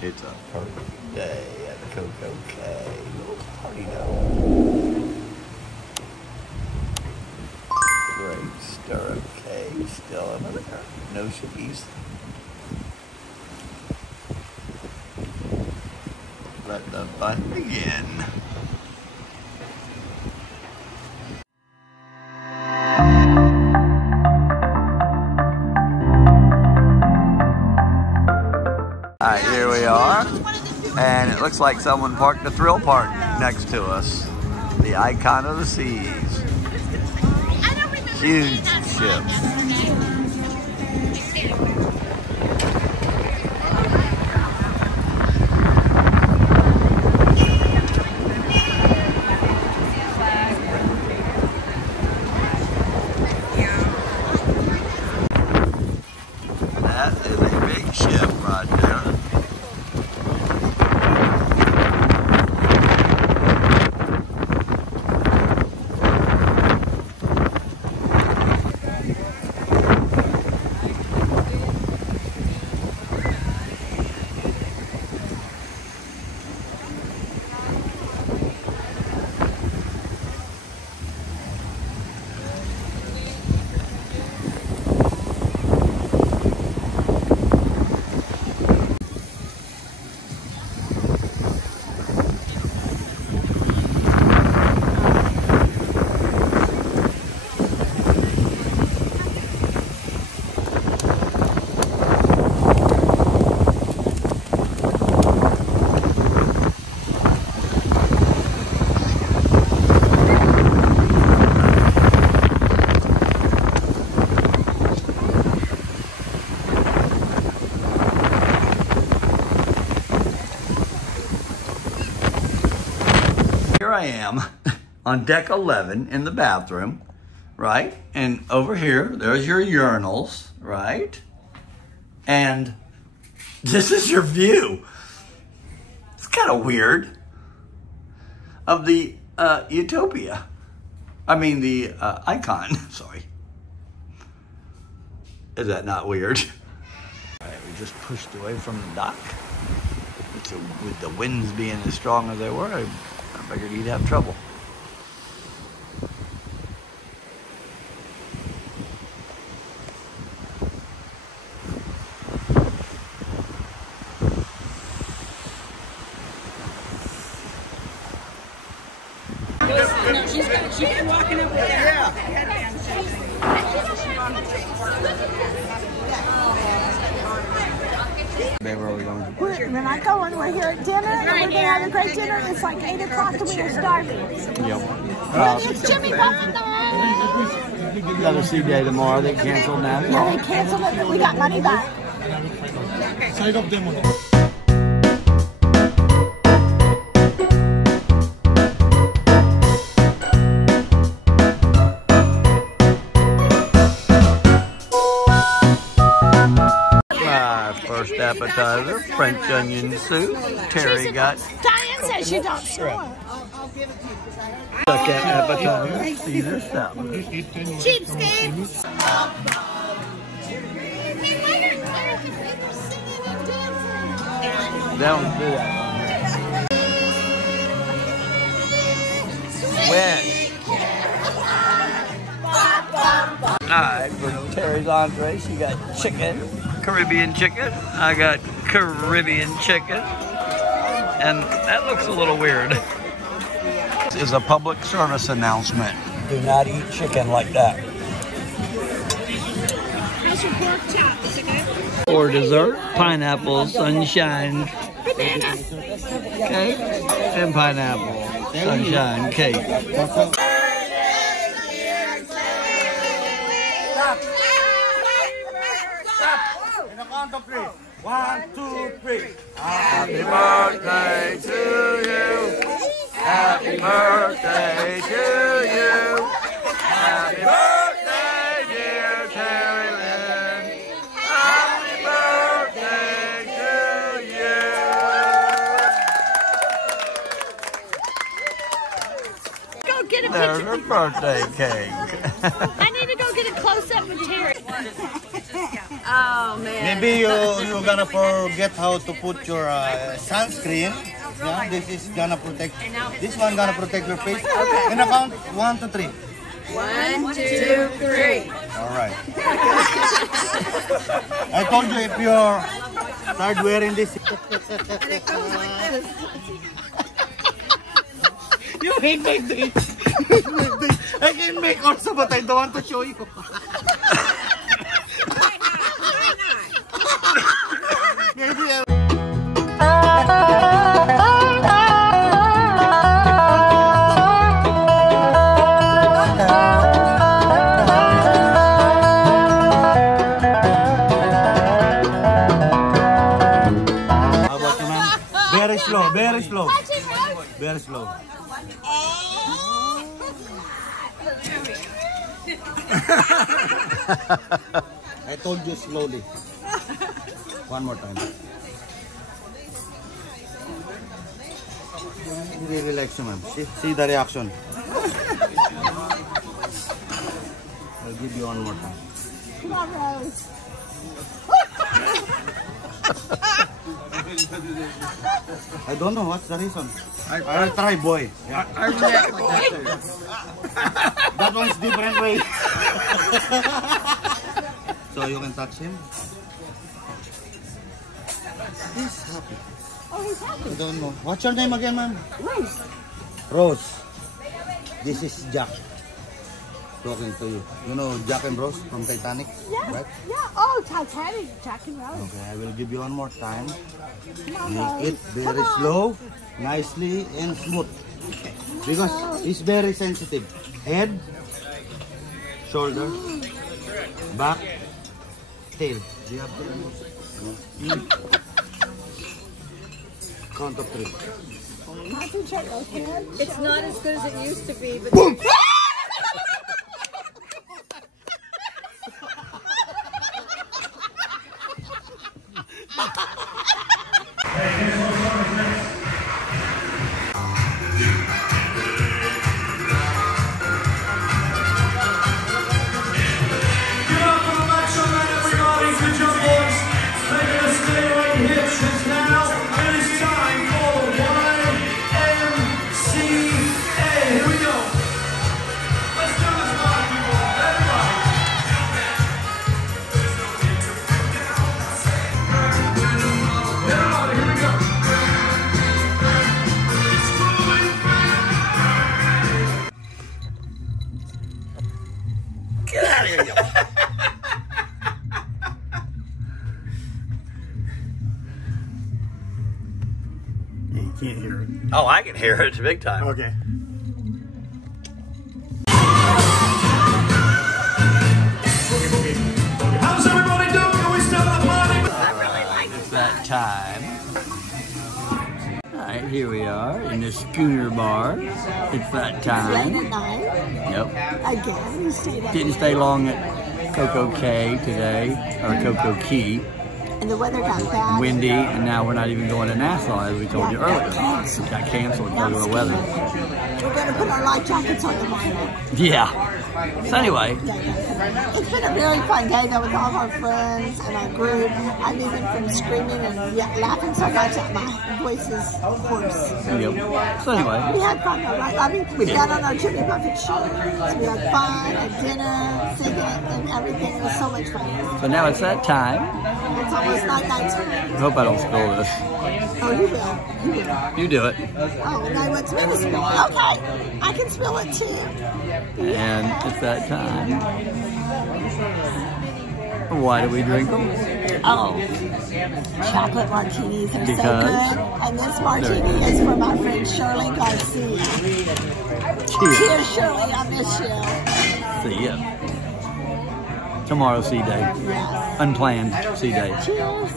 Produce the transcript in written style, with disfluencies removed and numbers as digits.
It's a perfect day at CoCo Cay. Little party though. Great stirrup cake still over there. No shippies. Let the fun begin. Alright, here we are, and it looks like someone parked the thrill park next to us. The icon of the seas. Huge ship. That is a big ship right there. Here I am on deck 11 in the bathroom, right? And over here, there's your urinals, right? And this is your view. It's kind of weird of the Utopia. I mean, the icon, sorry. Is that not weird? All right, we just pushed away from the dock. So with the winds being as strong as they were, I figured you'd have trouble. No, she's walking over there. Yeah. Babe, where are we going? We're not going. We're here at dinner, and we're going to have a great dinner. It's like 8 o'clock, and we are starving. Yep. It's Jimmy Buffett night. Another sea day tomorrow. They canceled that. Yeah, they canceled it, but we got money back. Side of them. First appetizer, French onion soup. Terry got. Diane says you don't snore. Second appetizer, Caesar salad. Cheapskates. Don't do that. When? Alright, for Terry's entree, she got chicken, Caribbean chicken. I got Caribbean chicken. And that looks a little weird. This is a public service announcement. Do not eat chicken like that. How's your pork chops, okay? For dessert, pineapple sunshine Banana. cake and pineapple sunshine cake. One, two, three. Happy birthday to you. Happy birthday to you. Happy birthday, dear Terry Lynn. Happy birthday to you. Go get a There's picture. her birthday cake. I need to go get a close-up of Terry. Oh man. Maybe you're gonna forget how to put your sunscreen. Yeah, this is gonna protect. This one gonna protect your face. Okay. In a count, 1 to 3. 1, 2, 3. All right. I told you if you start wearing this. And it goes like this. You make this. I can make also, but I don't want to show you. Maybe I... How about you, ma'am? Very slow, very slow. Very slow. I told you slowly. One more time. Really relax, man. See the reaction. I'll give you one more time. Come on, Rose. I don't know what's the reason. I'll try, boy. Yeah. That one's different way. So you can touch him. He's happy. Oh, he's happy. I don't know. What's your name again, ma'am? Rose. Rose. This is Jack. Talking to you. You know Jack and Rose from Titanic? Yeah. Right? Yeah. Oh, Titanic. Jack and Rose. Okay, I will give you one more time. Come on, Make Rose. it very slow, nicely and smooth. Because it's very sensitive. Head, shoulder, back, tail. Do you have tail? No. Count of 3. Not to check those hands. It's not as good as it used to be, but Boom! You can't hear it. Oh, I can hear it big time. Okay. How's everybody doing? Can we start the party? It's that time. All right, here we are in the Schooner Bar. It's that Late time. at night. Nope. Again, you stayed up. Didn't stay long at CoCo Cay today, or CoCo Cay. And the weather got bad. Windy, and now we're not even going to Nassau as we told you earlier. It got canceled because of the weather. We're going to put our life jackets on tomorrow. Yeah. So anyway, It's been a really fun day though with all of our friends and our group. I've even been screaming and laughing so much that my voice is hoarse. yep. So anyway, We had fun though, right? I mean, we got on our Jimmy Buffett shoes. We had fun at dinner, singing, and everything. It was so much fun. so now it's that time. It's almost 9:19. I hope I don't spill this. Oh, you will. You will. You do it. Oh, and I want me to spill it. Okay, I can spill it too. And it's that time. Why do we drink them? Oh, chocolate martinis are Because? so good. And this martini is for my friend Shirley Garcia. Cheers. Cheers, Shirley. I miss you. See ya. Tomorrow's sea day. Yes. Unplanned sea day. Cheers.